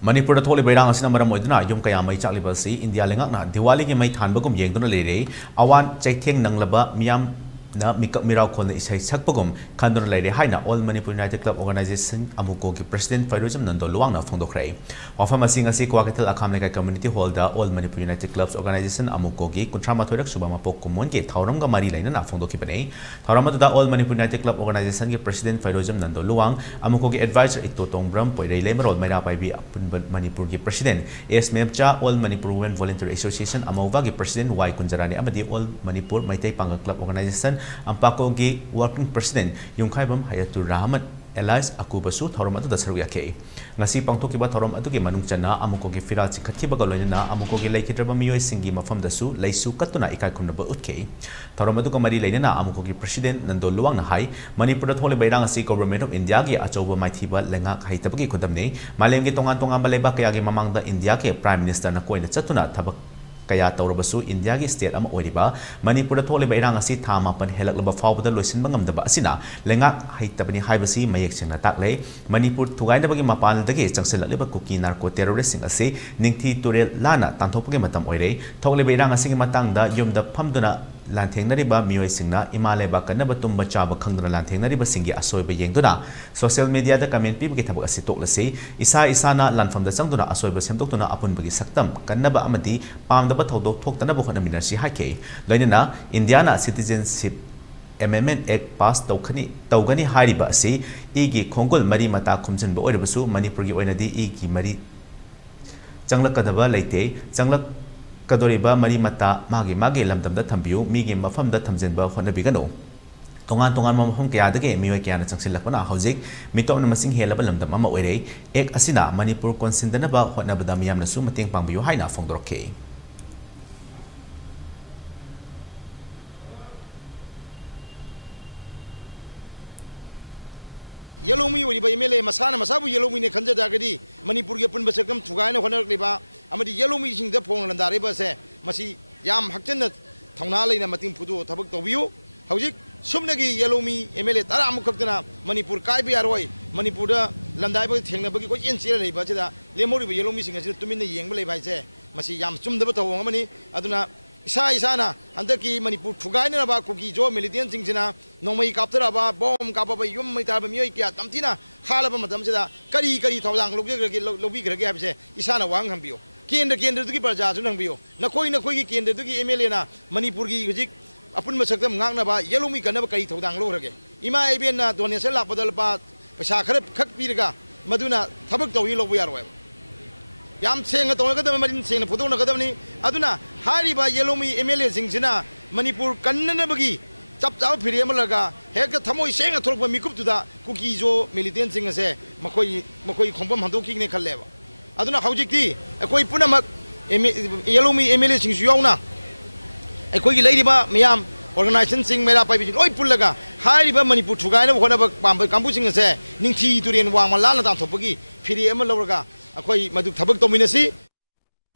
Manipur tholi bairang asina maram oiduna yum kaya mai chakliba si India lengakna Diwali ki mai thanbagum yengduna leire awan chaitheng nanglaba miyam na mikap mirau khol isai sakpagum khanduna leire haina All Manipur United Club Organization amuko ki President Fairuzam Nando Luwang na phongdokhrei wafam asing asi Kwaketal Akham Lekai Community Hall da All Manipur United Clubs Organization amuko ki kuntrama thoirak subama pok kumon ke thauram ga mari laina na phongdokhipanei thauram da All Manipur United Club Organization ki President Fairuzam Nando Luwang amuko ki advisor Itto Tongbram poirei lemarol maira paibi Manipur ki President S Memcha All Manipur Women Volunteer Association amauwa ki President Y Kunjarani amadi All Manipur Maitai Panga Club Organization Ampako ki Working President Yungkhaibam Hayatur Rahman Elias Akubasu thorom atu dasaru yake ngasi pangthokiba thorom atu ki manung chana amuko ki firal chikhatkiba galoina amuko ki laikhitraba miyoi singi mafam dasu laisu katuna ikai khunba utke thorom atu ka mari leina amuko ki President Nando Luwang na hai Manipur thole bairang asi Government of India gi achoba maithiba lenga khaitabagi khudamne malem gi tongan tongan baleba kaya gi mamangda India ke Prime Minister na koina chatuna thabak kaya tawrabasu India gi state ama oiriba Manipur thole bairang asi thama pan helaklaba fawbada loisinba ngamdaba asina lenga haitabani haibasi mayek singna takle Manipur thugainabagi mapal dagi changselaliba kuki narco terrorist sing ase ningthi turel lana tanthopagi matam oire thole bairang asi gi matangda yumda phamduna lanthengnariba miyoi singna imaleba kanaba tumba chaba khangduna lanthengnariba singi asoiba yengduna social media da comment pibagi thabak asi toklase isa isana lanfamda changduna asoiba semdoktuna apunbagi saktam kanaba amadi pamdaba thodok thoktanaba honaminasi haike loinana Indiana Citizenship Amendment Act pass tawgani hariba asi igi khongol mari mata khumjinba oirabasu Manipur gi oinadi igi mari changlakadaba leite changlak kadoriba mari mata magi lamdamda thambiu migi mafamda thamjenba honabigano tongan tongan mafam kaya dage miyoi kaya na changsilakpana hojik mitom na masing helaba lamdam ama oire ek asina Manipur konsindanaba honabada miyamna su mating pangbiu haina phongdorke Yellow me with MLA Masana Masabu Yellow me Kanja Dagadi, Manipur Yapun Basakam, Tugana Honoriba, Amadi Yellow me in the Pong and Dariba say, Masi Yam Haktan, Tonali and Matin Pudu, Tabak to view, Hojik, Sumnagi Yellow me, MLA Taramukana, Manipur Kaibi Arway, Manipura, Landaiba, Tenabaki, in Sierra, Bachada, Lemori Yellow missing as to mean the young by say, Masi Yam Sum the Bato Mani, Aduna. Isana, Andaki Manipur Tugaina about cookie Joe, Militan Singina, no may capture about bomb capable, you might have a Miokia, Tamtina, Halabama Tamsida, Kari Taulang, Lobi Gragabse, Isana Wangambio, Kin the Kinder to keep a Jazunambio, Nakoi Nakoi Kin the Duki Emiliana, Manipurgi, upon Masakam Nganaba, Yellow me can never carry Taudang Lorage. Ima Abiana, Donisella, Podalpa, Pasakar, Kakpiraga, Maduna, Tabak Willow, we are well. Yam saying a Tonaka, saying a Putona Kadamni, Aduna, Hariba, Yellow me, MLA Singina, Manipur, Kananabagi, chopped out Piriamalaga, Heka Tamo saying a talk when we cook to the Cookizo, militant singers, Makoi Kompam Handoki Nekaleva. Aduna Hojiki, a Koi Punamak, Yellow me, MLA Sings Yona, a Koi Ladyba, Miam, organization sing made up by Oi Pulaga, Hariba Manipur, Tugana, whatever Pamba Campusing a say, Ninti to the Wamalana Topagi, Piriamalaga. Akoi maduk thabak to minasi